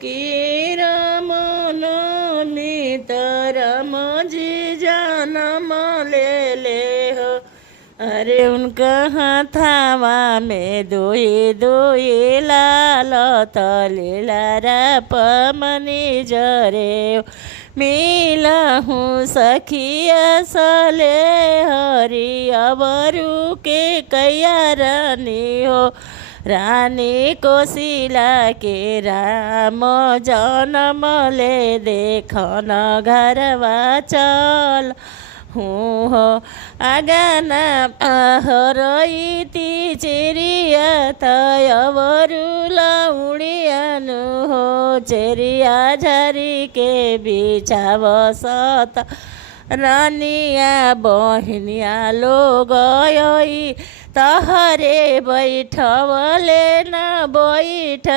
की राम नवमी त राम जी जन्म ले हो। अरे उनका हाथावा में दोई दोई लाल तलीला पमनी जरे मिलहु सखिया सले हरि अबरू के कैया रानी हो। रानी कोशिला के राम जन्म ले देखन घरवा चल हूँ हो। आगाना हरईती चेरिया तयवरु लौड़ियानु हो। चेरिया झरी के बिछाव सत रानिया बहनिया लोग तहरे बैठवले न बैठ